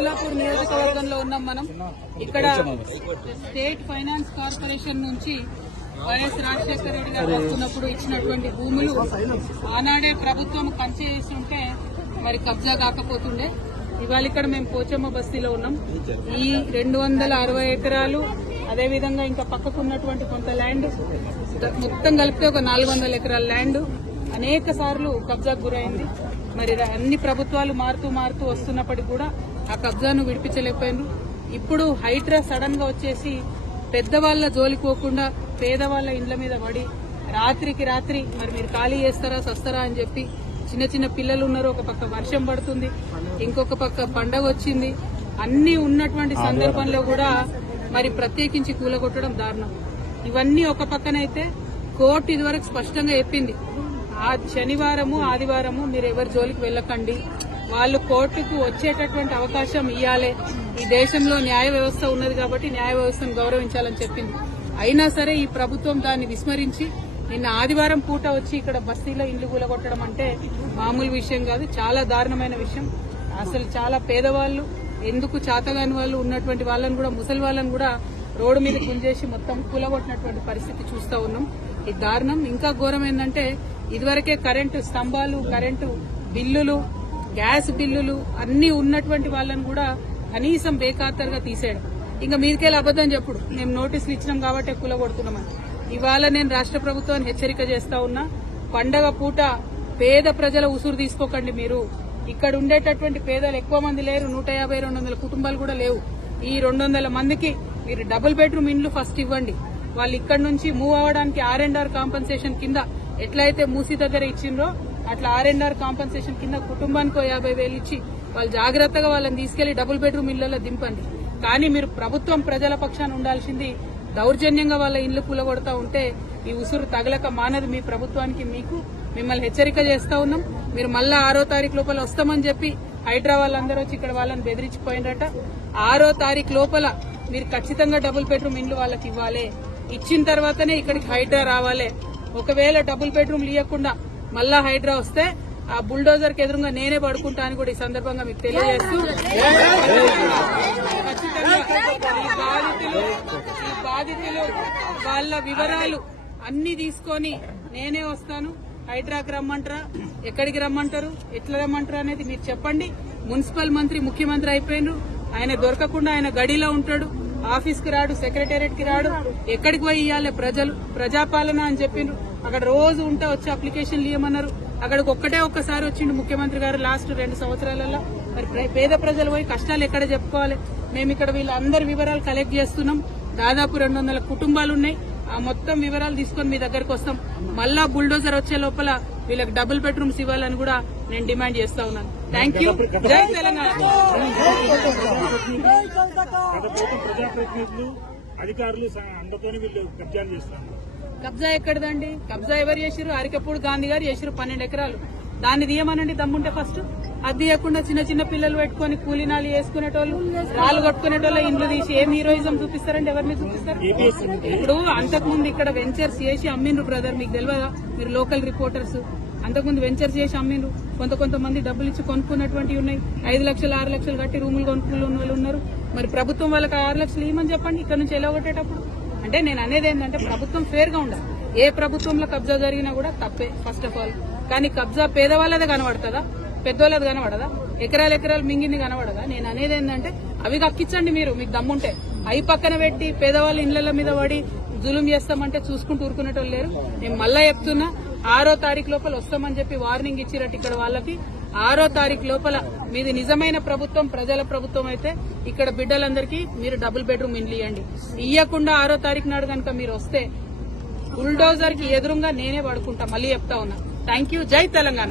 కుత్బుల్లాపూర్ నియోజకవర్గంలో ఉన్నాం మనం. ఇక్కడ స్టేట్ ఫైనాన్స్ కార్పొరేషన్ నుంచి వైఎస్ రాజశేఖర రెడ్డి గారు వస్తున్నప్పుడు ఇచ్చినటువంటి భూములు ఆనాడే ప్రభుత్వం పనిచేసి ఉంటే మరి కబ్జా కాకపోతుండే. ఇవాళ ఇక్కడ మేము పోచమ్మ బస్తీలో ఉన్నాం. ఈ 260 ఎకరాలు అదేవిధంగా ఇంకా పక్కకున్నటువంటి కొంత ల్యాండ్ మొత్తం కలిపితే ఒక 400 ఎకరాల ల్యాండ్ అనేక సార్లు కబ్జాకు గురైంది. మరి అన్ని ప్రభుత్వాలు మారుతూ వస్తున్నప్పటికీ కూడా ఆ కబ్జాను విడిపించలేకపోయినారు. ఇప్పుడు హైడ్రా సడన్ గా వచ్చేసి పెద్దవాళ్ల జోలికోకుండా పేదవాళ్ల ఇండ్ల మీద పడి రాత్రికి రాత్రి మరి మీరు ఖాళీ చేస్తారా సస్తారా అని చెప్పి చిన్న చిన్న పిల్లలు ఉన్నారు. ఒక పక్క వర్షం పడుతుంది, ఇంకొక పక్క పండగ వచ్చింది. అన్ని ఉన్నటువంటి సందర్భంలో కూడా మరి ప్రత్యేకించి కూలగొట్టడం దారుణం. ఇవన్నీ ఒక పక్కనైతే కోర్టు ఇదివరకు స్పష్టంగా చెప్పింది, ఆ శనివారము ఆదివారము మీరు ఎవరి జోలికి వెళ్ళకండి, వాళ్ళు కోర్టుకు వచ్చేటటువంటి అవకాశం ఇవ్వాలి. ఈ దేశంలో న్యాయ వ్యవస్థ ఉన్నది కాబట్టి న్యాయ వ్యవస్థను గౌరవించాలని చెప్పింది. అయినా సరే ఈ ప్రభుత్వం దాన్ని విస్మరించి నిన్న ఆదివారం పూట వచ్చి ఇక్కడ బస్తీలో ఇండ్లు కూలగొట్టడం అంటే మామూలు విషయం కాదు, చాలా దారుణమైన విషయం. అసలు చాలా పేదవాళ్లు, ఎందుకు చాతగాని వాళ్ళు ఉన్నటువంటి వాళ్ళని కూడా, ముసలి వాళ్ళని కూడా రోడ్డు మీద గుంజేసి మొత్తం కూలగొట్టినటువంటి పరిస్థితి చూస్తా ఉన్నాం. ఇది దారుణం. ఇంకా ఘోరం ఏంటంటే ఇదివరకే కరెంటు స్తంభాలు, కరెంటు బిల్లులు, గ్యాస్ బిల్లులు అన్ని ఉన్నటువంటి వాళ్ళని కూడా కనీసం బేఖాతరుగా తీసేయడం. ఇంకా మీదికెళ్ళి అబద్దం చెప్పుడు మేము నోటీసులు ఇచ్చినాం కాబట్టి కూలగొడుతున్నామని. ఇవాళ నేను రాష్ట్ర ప్రభుత్వాన్ని హెచ్చరిక చేస్తా ఉన్నా, పండగ పూట పేద ప్రజల ఉసురు తీసుకోకండి. మీరు ఇక్కడ ఉండేటటువంటి పేదలు ఎక్కువ మంది లేరు, 150-200 కుటుంబాలు కూడా లేవు. ఈ 200 మందికి మీరు డబుల్ బెడ్రూమ్ ఇండ్లు ఫస్ట్ ఇవ్వండి. వాళ్ళు ఇక్కడ నుంచి మూవ్ అవ్వడానికి R&R కాంపన్సేషన్ కింద ఎట్లయితే మూసీ దగ్గర ఇచ్చిండ్రో అట్లా R&R కాంపన్సేషన్ కింద కుటుంబానికి 50,000 ఇచ్చి వాళ్ళు జాగ్రత్తగా వాళ్ళని తీసుకెళ్లి డబుల్ బెడ్రూమ్ ఇళ్లలో దింపండి. కానీ మీరు ప్రభుత్వం ప్రజల పక్షాన ఉండాల్సింది, దౌర్జన్యంగా వాళ్ళ ఇళ్లు కూలగొడతా ఉంటే ఈ ఉసురు తగలక మానదు మీ ప్రభుత్వానికి. మిమ్మల్ని హెచ్చరిక చేస్తా ఉన్నాం. మీరు మళ్ళా 6వ తారీఖు లోపల వస్తామని చెప్పి హైడ్రా వాళ్ళందరూ వచ్చి ఇక్కడ వాళ్ళని బెదిరించిపోయినట. 6వ తారీఖు లోపల మీరు ఖచ్చితంగా డబుల్ బెడ్రూమ్ ఇండ్లు వాళ్ళకి ఇవ్వాలి. ఇచ్చిన తర్వాతనే ఇక్కడికి హైడ్రా రావాలి. ఒకవేళ డబుల్ బెడ్రూమ్ ఇవ్వకుండా మళ్ళా హైడ్రా వస్తే ఆ బుల్డోజర్ కి ఎదురుగా నేనే పడుకుంటా అని కూడా ఈ సందర్భంగా మీకు తెలియజేస్తూ, ఖచ్చితంగా ఈ బాధితులు వాళ్ళ వివరాలు అన్ని తీసుకొని నేనే వస్తాను. హైడ్రాకి రమ్మంటారా, ఎక్కడికి రమ్మంటారు, ఎట్లా రమ్మంటారు అనేది మీరు చెప్పండి. మున్సిపల్ మంత్రి ముఖ్యమంత్రి అయిపోయినారు, ఆయన దొరకకుండా ఆయన గడిలో ఉంటాడు, ఆఫీస్ కి రాడు, సెక్రటేరియట్ కి రాడు. ఎక్కడికి పోయి ఇవ్వాలి ప్రజలు, ప్రజాపాలన అని చెప్పిండ్రు. అక్కడ రోజు ఉంటే వచ్చి అప్లికేషన్లు ఇవ్వమన్నారు. అక్కడికి ఒక్కసారి వచ్చిండు ముఖ్యమంత్రి గారు లాస్ట్ 2 సంవత్సరాలలో. మరి పేద ప్రజలు పోయి కష్టాలు ఎక్కడ చెప్పుకోవాలి? మేము ఇక్కడ వీళ్ళందరి వివరాలు కలెక్ట్ చేస్తున్నాం. దాదాపు 200 కుటుంబాలు ఉన్నాయి. ఆ మొత్తం వివరాలు తీసుకొని మీ దగ్గరకు వస్తాం. మళ్ళా బుల్డోజర్ వచ్చే లోపల వీళ్ళకి డబుల్ బెడ్రూమ్స్ ఇవ్వాలని కూడా నేను డిమాండ్ చేస్తా ఉన్నాను. Thank you. జై తెలంగాణ. కబ్జా ఎక్కడదండి? కబ్జా ఎవరు చేసిరు? అరికపూడి గాంధీ గారు చేసిరు 12 ఎకరాలు. దాన్ని తీయమనండి దమ్ముంటే ఫస్ట్. అది తీయకుండా చిన్న పిల్లలు పెట్టుకుని కూలీనాలు వేసుకునేటోళ్ళు, రాళ్ళు కొట్టుకునేటోళ్ళు ఇండ్లు తీసి ఏం హీరోయిజం చూపిస్తారండి? ఎవరిని చూపిస్తారు? ఇప్పుడు అంతకుముందు ఇక్కడ వెంచర్స్ చేసి అమ్మిండ్రు బ్రదర్, మీకు తెలియదా? మీరు లోకల్ రిపోర్టర్స్. అంతకుముందు వెంచర్స్ చేసి అమ్మిండ్రు. కొంతమంది డబ్బులు ఇచ్చి కొనుక్కున్నటువంటివి ఉన్నాయి. 5 లక్షలు 6 లక్షలు కట్టి రూములు కొనుక్కున్న వాళ్ళు ఉన్నారు. మరి ప్రభుత్వం వాళ్ళకి 6 లక్షలు ఇవ్వమని చెప్పండి ఇక్కడ నుంచి ఎలా కొట్టేటప్పుడు. అంటే నేను అనేది ఏంటంటే ప్రభుత్వం ఫేర్ గా ఉండాలి. ఏ ప్రభుత్వంలో కబ్జా జరిగినా కూడా తప్పే ఫస్ట్ ఆఫ్ ఆల్. కానీ కబ్జా పేదవాళ్ళదే కనబడుతుందా, పెద్దవాళ్ళది కనబడదా? ఎకరాలు మింగింది కనబడదా? నేను అనేది ఏంటంటే అవి కక్కించండి మీరు, మీకు దమ్ముంటే. అవి పక్కన పెట్టి పేదవాళ్ళ ఇళ్ల మీద పడి జులుం చేస్తామంటే చూసుకుంటూ ఊరుకునేటోళ్ళు లేరు. నేను మళ్ళా చెప్తున్నా, 6వ తారీఖు లోపల వస్తామని చెప్పి వార్నింగ్ ఇచ్చిరట్టు ఇక్కడ వాళ్ళకి. 6వ తారీఖు లోపల మీది నిజమైన ప్రభుత్వం, ప్రజల ప్రభుత్వం అయితే ఇక్కడ బిడ్డలందరికీ మీరు డబుల్ బెడ్రూమ్ ఇండ్లు ఇవ్వండి. ఇవ్వకుండా 6వ తారీఖు నాడు కనుక మీరు వస్తే బుల్డోజర్ కి ఎదురుగా నేనే పడుకుంటా. మళ్ళీ చెప్తా ఉన్నా. Thank you. జై తెలంగాణ.